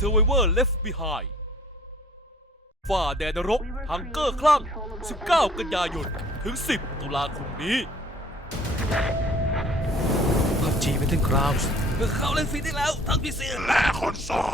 Survivor Left Behind ฝ่าแดนรกฮังเกอร์คลั่ง 19 กันยายน ถึง 10 ตุลาคมนี้ Battlegrounds ราวส์เข้าเล่นฟรีได้แล้ว ทั้งพีซีและคอนโซล